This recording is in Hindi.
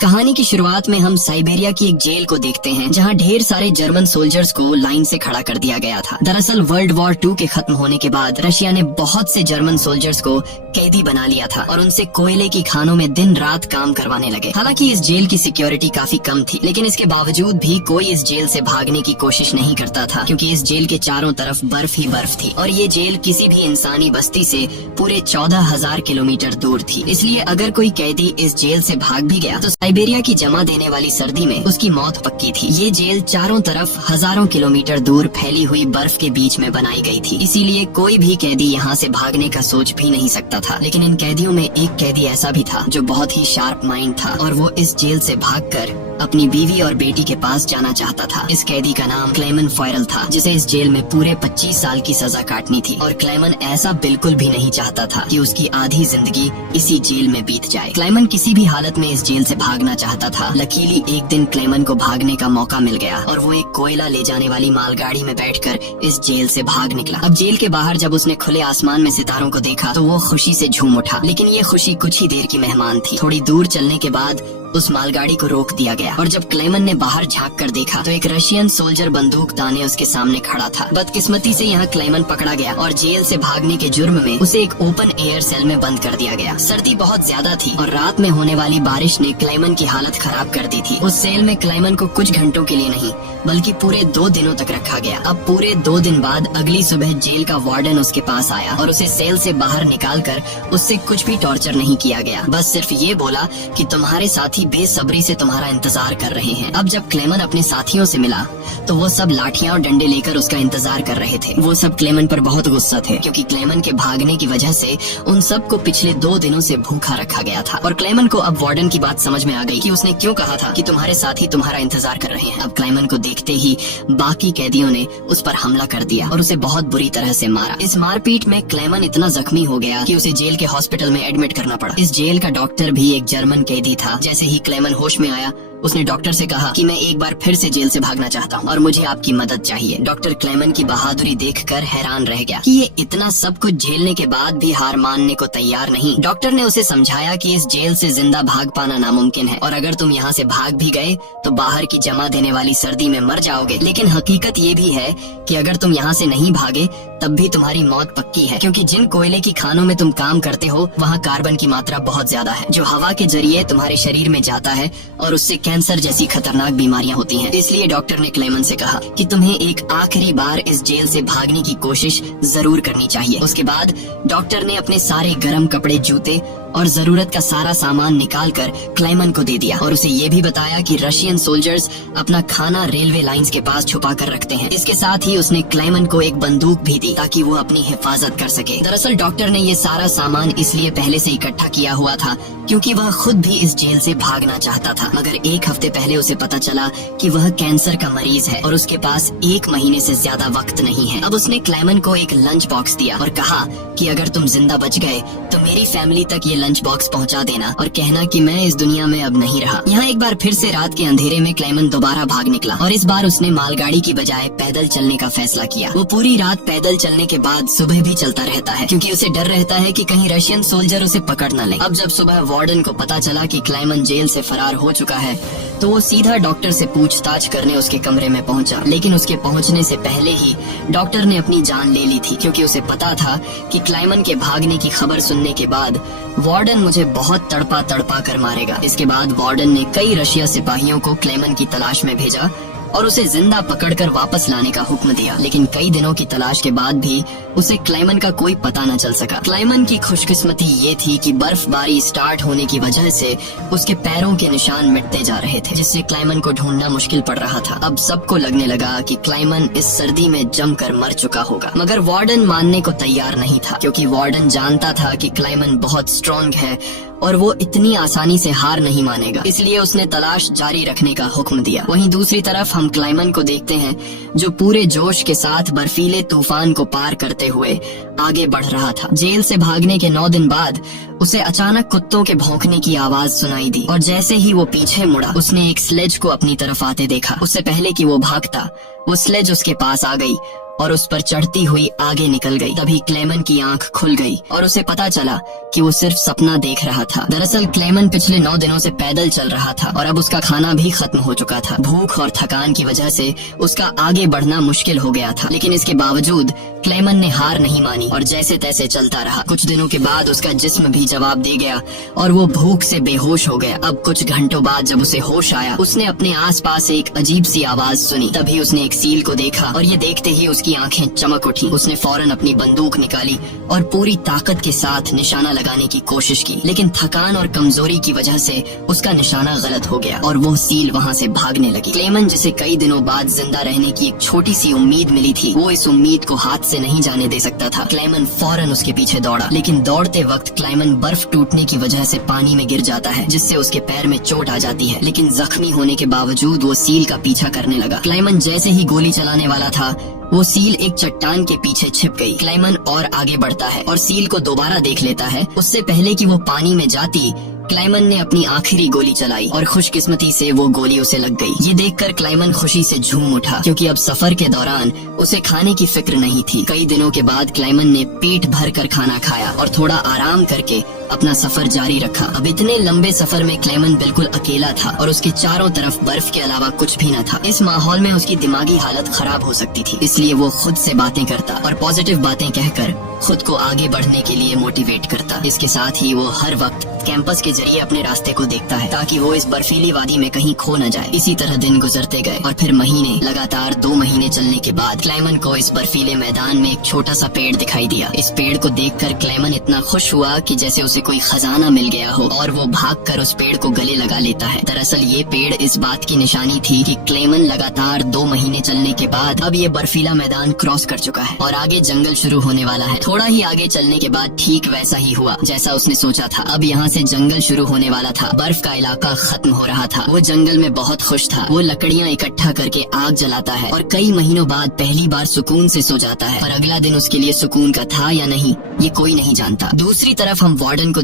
कहानी की शुरुआत में हम साइबेरिया की एक जेल को देखते हैं जहां ढेर सारे जर्मन सोल्जर्स को लाइन से खड़ा कर दिया गया था। दरअसल वर्ल्ड वॉर 2 के खत्म होने के बाद रशिया ने बहुत से जर्मन सोल्जर्स को कैदी बना लिया था और उनसे कोयले की खानों में दिन रात काम करवाने लगे। हालांकि इस जेल की सिक्योरिटी काफी कम थी, लेकिन इसके बावजूद भी कोई इस जेल से भागने की कोशिश नहीं करता था क्योंकि इस जेल के चारों तरफ बर्फ ही बर्फ थी और ये जेल किसी भी इंसानी बस्ती से पूरे 14,000 किलोमीटर दूर थी। इसलिए अगर कोई कैदी इस जेल से भाग भी गया तो साइबेरिया की जमा देने वाली सर्दी में उसकी मौत पक्की थी। ये जेल चारों तरफ हजारों किलोमीटर दूर फैली हुई बर्फ के बीच में बनाई गई थी, इसीलिए कोई भी कैदी यहाँ से भागने का सोच भी नहीं सकता था। लेकिन इन कैदियों में एक कैदी ऐसा भी था जो बहुत ही शार्प माइंड था और वो इस जेल से भागकर अपनी बीवी और बेटी के पास जाना चाहता था। इस कैदी का नाम क्लेमन फॉयरल था, जिसे इस जेल में पूरे 25 साल की सजा काटनी थी और क्लेमन ऐसा बिल्कुल भी नहीं चाहता था कि उसकी आधी जिंदगी इसी जेल में बीत जाए। क्लेमन किसी भी हालत में इस जेल से भागना चाहता था। लकीली एक दिन क्लेमन को भागने का मौका मिल गया और वो एक कोयला ले जाने वाली मालगाड़ी में बैठकर इस जेल से भाग निकला। अब जेल के बाहर जब उसने खुले आसमान में सितारों को देखा तो वो खुशी से झूम उठा, लेकिन ये खुशी कुछ ही देर की मेहमान थी। थोड़ी दूर चलने के बाद उस मालगाड़ी को रोक दिया गया और जब क्लेमन ने बाहर झांक कर देखा तो एक रशियन सोल्जर बंदूक ताने उसके सामने खड़ा था। बदकिस्मती से यहाँ क्लेमन पकड़ा गया और जेल से भागने के जुर्म में उसे एक ओपन एयर सेल में बंद कर दिया गया। सर्दी बहुत ज्यादा थी और रात में होने वाली बारिश ने क्लेमन की हालत खराब कर दी थी। उस सेल में क्लेमन को कुछ घंटों के लिए नहीं बल्कि पूरे 2 दिनों तक रखा गया। अब पूरे 2 दिन बाद अगली सुबह जेल का वार्डन उसके पास आया और उसे सेल से बाहर निकाल कर उससे कुछ भी टॉर्चर नहीं किया गया। बस सिर्फ ये बोला कि तुम्हारे साथी बेसब्री से तुम्हारा इंतजार कर रहे हैं। अब जब क्लेमन अपने साथियों से मिला तो वो सब लाठियां और डंडे लेकर उसका इंतजार कर रहे थे। वो सब क्लेमन पर बहुत गुस्सा थे क्योंकि क्लेमन के भागने की वजह से उन सबको पिछले 2 दिनों से भूखा रखा गया था। और क्लेमन को अब वार्डन की बात समझ में आ गई कि उसने क्यों कहा था कि तुम्हारे साथी तुम्हारा इंतजार कर रहे हैं। अब क्लेमन को देखते ही बाकी कैदियों ने उस पर हमला कर दिया और उसे बहुत बुरी तरह से मारा। इस मारपीट में क्लेमन इतना जख्मी हो गया कि उसे जेल के हॉस्पिटल में एडमिट करना पड़ा। इस जेल का डॉक्टर भी एक जर्मन कैदी था। जैसे ही क्लेमन होश में आया उसने डॉक्टर से कहा कि मैं एक बार फिर से जेल से भागना चाहता हूँ और मुझे आपकी मदद चाहिए। डॉक्टर क्लेमन की बहादुरी देखकर हैरान रह गया कि ये इतना सब कुछ झेलने के बाद भी हार मानने को तैयार नहीं। डॉक्टर ने उसे समझाया कि इस जेल से जिंदा भाग पाना नामुमकिन है और अगर तुम यहाँ से भाग भी गए तो बाहर की जमा देने वाली सर्दी में मर जाओगे। लेकिन हकीकत ये भी है कि अगर तुम यहाँ से नहीं भागे तब भी तुम्हारी मौत पक्की है, क्योंकि जिन कोयले की खानों में तुम काम करते हो वहाँ कार्बन की मात्रा बहुत ज्यादा है जो हवा के जरिए तुम्हारे शरीर में जाता है और उससे कैंसर जैसी खतरनाक बीमारियां होती हैं। इसलिए डॉक्टर ने क्लेमन से कहा कि तुम्हें एक आखिरी बार इस जेल से भागने की कोशिश जरूर करनी चाहिए। उसके बाद डॉक्टर ने अपने सारे गर्म कपड़े, जूते और जरूरत का सारा सामान निकालकर क्लेमन को दे दिया और उसे ये भी बताया कि रशियन सोल्जर्स अपना खाना रेलवे लाइंस के पास छुपा कर रखते हैं। इसके साथ ही उसने क्लेमन को एक बंदूक भी दी ताकि वो अपनी हिफाजत कर सके। दरअसल डॉक्टर ने ये सारा सामान इसलिए पहले से इकट्ठा किया हुआ था क्योंकि वह खुद भी इस जेल से भागना चाहता था, मगर 1 हफ्ते पहले उसे पता चला कि वह कैंसर का मरीज है और उसके पास 1 महीने से ज्यादा वक्त नहीं है। अब उसने क्लेमन को एक लंच बॉक्स दिया और कहा कि अगर तुम जिंदा बच गए तो मेरी फैमिली तक ये लंच बॉक्स पहुंचा देना और कहना कि मैं इस दुनिया में अब नहीं रहा। यहाँ एक बार फिर से रात के अंधेरे में क्लेमन दोबारा भाग निकला और इस बार उसने मालगाड़ी की बजाय पैदल चलने का फैसला किया। वो पूरी रात पैदल चलने के बाद सुबह भी चलता रहता है क्योंकि उसे डर रहता है कि कहीं रशियन सोल्जर उसे पकड़ न ले। अब जब सुबह वार्डन को पता चला कि क्लेमन जेल से फरार हो चुका है तो वो सीधा डॉक्टर से पूछताछ करने उसके कमरे में पहुंचा, लेकिन उसके पहुंचने से पहले ही डॉक्टर ने अपनी जान ले ली थी क्योंकि उसे पता था कि क्लेमन के भागने की खबर सुनने के बाद वार्डन मुझे बहुत तड़पा तड़पा कर मारेगा। इसके बाद वार्डन ने कई रशिया सिपाहियों को क्लेमन की तलाश में भेजा और उसे जिंदा पकड़कर वापस लाने का हुक्म दिया, लेकिन कई दिनों की तलाश के बाद भी उसे क्लेमन का कोई पता न चल सका। क्लेमन की खुशकिस्मती ये थी कि बर्फबारी स्टार्ट होने की वजह से उसके पैरों के निशान मिटते जा रहे थे, जिससे क्लेमन को ढूंढना मुश्किल पड़ रहा था। अब सबको लगने लगा कि क्लेमन इस सर्दी में जमकर मर चुका होगा, मगर वार्डन मानने को तैयार नहीं था क्योंकि वार्डन जानता था कि क्लेमन बहुत स्ट्रॉन्ग है और वो इतनी आसानी से हार नहीं मानेगा, इसलिए उसने तलाश जारी रखने का हुक्म दिया। वहीं दूसरी तरफ हम क्लेमन को देखते हैं जो पूरे जोश के साथ बर्फीले तूफान को पार करते हुए आगे बढ़ रहा था। जेल से भागने के 9 दिन बाद उसे अचानक कुत्तों के भौंकने की आवाज सुनाई दी और जैसे ही वो पीछे मुड़ा उसने एक स्लेज को अपनी तरफ आते देखा। उससे पहले कि वो भागता वो स्लेज उसके पास आ गई और उस पर चढ़ती हुई आगे निकल गई। तभी क्लेमन की आंख खुल गई और उसे पता चला कि वो सिर्फ सपना देख रहा था। दरअसल क्लेमन पिछले 9 दिनों से पैदल चल रहा था और अब उसका खाना भी खत्म हो चुका था। भूख और थकान की वजह से उसका आगे बढ़ना मुश्किल हो गया था, लेकिन इसके बावजूद क्लेमन ने हार नहीं मानी और जैसे तैसे चलता रहा। कुछ दिनों के बाद उसका जिस्म भी जवाब दे गया और वो भूख से बेहोश हो गया। अब कुछ घंटों बाद जब उसे होश आया, उसने अपने आसपास एक अजीब सी आवाज सुनी। तभी उसने एक सील को देखा और ये देखते ही उसकी आंखें चमक उठी। उसने फौरन अपनी बंदूक निकाली और पूरी ताकत के साथ निशाना लगाने की कोशिश की, लेकिन थकान और कमजोरी की वजह से उसका निशाना गलत हो गया और वो सील वहाँ से भागने लगी। क्लेमन, जिसे कई दिनों बाद जिंदा रहने की एक छोटी सी उम्मीद मिली थी, वो इस उम्मीद को हाथ से नहीं जाने दे सकता था। क्लेमन फौरन उसके पीछे दौड़ा, लेकिन दौड़ते वक्त क्लेमन बर्फ टूटने की वजह से पानी में गिर जाता है, जिससे उसके पैर में चोट आ जाती है। लेकिन जख्मी होने के बावजूद वो सील का पीछा करने लगा। क्लेमन जैसे ही गोली चलाने वाला था, वो सील एक चट्टान के पीछे छिप गई। क्लेमन और आगे बढ़ता है और सील को दोबारा देख लेता है। उससे पहले कि वो पानी में जाती, क्लेमन ने अपनी आखिरी गोली चलाई और खुशकिस्मती से वो गोली उसे लग गई। ये देखकर क्लेमन खुशी से झूम उठा, क्योंकि अब सफर के दौरान उसे खाने की फिक्र नहीं थी। कई दिनों के बाद क्लेमन ने पेट भर कर खाना खाया और थोड़ा आराम करके अपना सफर जारी रखा। अब इतने लंबे सफर में क्लेमन बिल्कुल अकेला था और उसके चारों तरफ बर्फ के अलावा कुछ भी न था। इस माहौल में उसकी दिमागी हालत खराब हो सकती थी, इसलिए वो खुद से बातें करता और पॉजिटिव बातें कहकर खुद को आगे बढ़ने के लिए मोटिवेट करता। इसके साथ ही वो हर वक्त कैंपस के जरिए अपने रास्ते को देखता है, ताकि वो इस बर्फीली वादी में कहीं खो न जाए। इसी तरह दिन गुजरते गए और फिर महीने, लगातार 2 महीने चलने के बाद क्लेमन को इस बर्फीले मैदान में एक छोटा सा पेड़ दिखाई दिया। इस पेड़ को देखकर क्लेमन इतना खुश हुआ कि जैसे उसे कोई खजाना मिल गया हो और वो भागकर उस पेड़ को गले लगा लेता है। दरअसल ये पेड़ इस बात की निशानी थी कि क्लेमन लगातार 2 महीने चलने के बाद अब ये बर्फीला मैदान क्रॉस कर चुका है और आगे जंगल शुरू होने वाला है। थोड़ा ही आगे चलने के बाद ठीक वैसा ही हुआ जैसा उसने सोचा था। अब यहाँ से जंगल शुरू होने वाला था। बर्फ का इलाका खत्म हो रहा था। वो जंगल में बहुत खुश था। वो लकड़ियाँ इकट्ठा करके आग जलाता है और कई महीनों बाद पहली बार सुकून से सो जाता है। पर अगला दिन उसके लिए सुकून का था या नहीं, ये कोई नहीं जानता। दूसरी तरफ हम वार्डन को